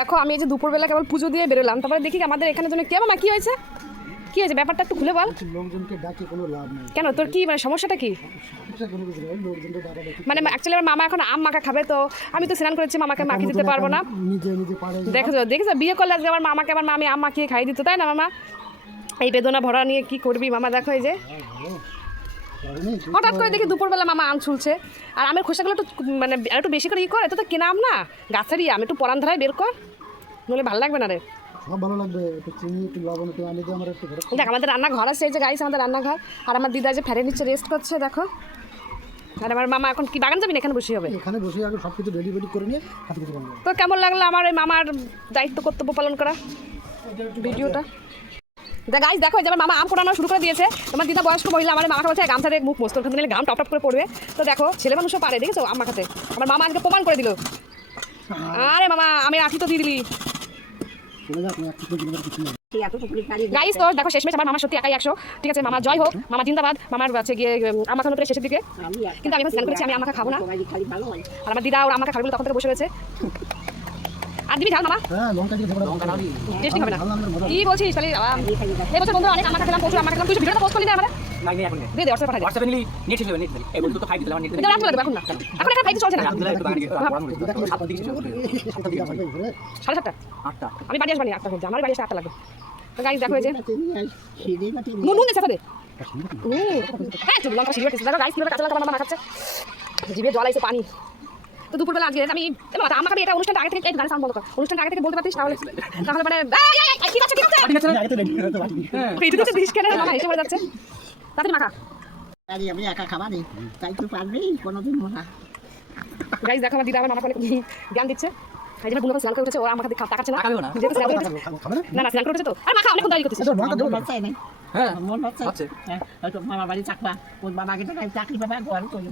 দেখো আমি এই যে দুপুরবেলা কেবল পুজো দিয়ে বেরোলাম, তারপরে দেখি আমাদের এখানে জন্য কে মামা কি হয়েছে ব্যাপারটা একটু খুলে বল। লোকজনকে ডাকে কোনো লাভ নেই। কেন তোর কি মানে সমস্যাটা কি? লোকজনকে ডাকা ডাকি মানে অ্যাকচুয়ালি আমার মামা এখন আম মাখা খাবে, তো আমি তো স্নান করেছি, মামাকে মাখিয়ে দিতে পারবো না। নিজে নিজে পারে। দেখেছো বিয়ে করলে আজকে আমার মামাকে আমার মামি আম মাখিয়ে খাইয়ে দিত, তাই না মামা? এই বেদনা ভরা নিয়ে কি করবি মামা? দেখো এই যে হঠাৎ করে দেখি দুপুরবেলা মামা আম ছুলছে, আর আমের খোসাগুলো একটু মানে একটু বেশি করে করে, তো কেনা আম না, গাছেরই আম, একটু পরান ধারায় বের কর, নইলে ভালো লাগবে না রে। সব ভালো লাগবে, একটু চিনি একটু লবণ একটু আনি দিয়ে আমার একটু ঘরে। দেখ আমাদের রান্নাঘর আছে, এই যে গাইস আমাদের রান্নাঘর, আর আমার দিদা যে ফ্যানের নিচে রেস্ট করছে দেখো। আর আমার মামা এখন কি বাগান যাবি না, এখানে বসে হবে? এখানে বসে আগে সব কিছু রেডি করে নিয়ে হাতে কিছু বানাবো। তো কেমন লাগলো আমার এই মামার দায়িত্ব কর্তব্য পালন করা ভিডিওটা? দেখ গাইস দেখো, যে আমার মামা আম কোড়ানো শুরু করে দিয়েছে। তোমার দিদা বয়স্ক মহিলা আমার মামাকে বলছে গামছা দিয়ে মুখ মস্ত ওখানে নিলে গাম টপ টপ করে পড়বে। তো দেখো ছেলে মানুষও পারে, দেখেছো আম মাখাতে। আমার মামা আজকে প্রমাণ করে দিল। আরে মামা আমি আঠি তো দিয়ে দিলি। চলে যা, তুমি একটু কিছু নেই। গাইস তো দেখো শেষমেশ আমার মামা সত্যি একাই 100। ঠিক আছে মামা জয় হোক, মামা জিন্দাবাদ। মামার আছে গিয়ে আম মাখানো প্রায় শেষের দিকে, কিন্তু আমি এখন স্নান করেছি, আমি আম মাখা খাবো না। আর আমার দিদা ওর আম মাখা খাবে বলে তখন থেকে বসে রয়েছে। আর দিবি ঝাল মামা? হ্যাঁ লঙ্কা দিয়ে দেবো, লঙ্কা নাও। টেস্টি হবে না? কি বলছিস তাহলে? এই বছর বন্ধুরা অনেক আম মাখা খেলাম, প্রচুর আম মাখা খেলাম। তুই ভিডিওটা পোস্ট করলি না আমাদের? লাগবে এখন দিয়ে দে হোয়াটসঅ্যাপে পাঠাই দে। হোয়াটসঅ্যাপে নিলি নেট শেষ হবে, নেট দিলে এই বলতো তো 5 দিলাম, নেট দিলে এটা রাত চলে দেবো এখন না, এখন একটা ফাইতে চলছে না। আব্দুল্লাহ একটু বাড়ি পড়ানো হয়েছে দেখো, 7 দিকে ছিল 7 দিকে 7:30 8টা আমি বাড়ি আসবানি 8টা হচ্ছে, আমার বাড়ি আসতে 8টা লাগবে। তো গাইস দেখো এই যে নুন গেছে সাথে। হ্যাঁ চল লঙ্কা সিলভার টেস্ট। দেখো গাইস কিভাবে কাঁচা লঙ্কা মামা মাখাচ্ছে, জিভে জল আইছে পানি। তো দুপুরবেলা আজকে আমি আম মাখাবি, এটা অনুষ্ঠানটা আগে থেকে এই গানের সাউন্ড বন্ধ কর, অনুষ্ঠানটা আগে থেকে বলতে পারতিস তাহলে মানে কি করছে আগে তো রেডি হতে পারি। এইটা তো ডিশ কেন মামা এসে পড়ে যাচ্ছে। তাড়াতাড়ি মাখা। আমি একা খাবানি, তাই তো পারবি কোনোদিন মনে। গাইস দেখো আমার দিদা আমার মামাকে অনেক জ্ঞান দিচ্ছে। এই যে বুনো স্নান করে উঠেছে, ওরা আমাকে তাকাচ্ছে না। তাকাবেও না। যেহেতু স্নান করে উঠেছে। খাবে না? না স্নান করে উঠেছে তো, আর মাখা অনেক দাঁড়িয়ে করতেছিস। এটা লঙ্কা দেবো। মন হচ্ছে না, হ্যাঁ মন হচ্ছে হচ্ছে হয়তো মামা বাড়ি চাকবা, ওর বাবাকে তো চাকরি বাবা ঘর করলো।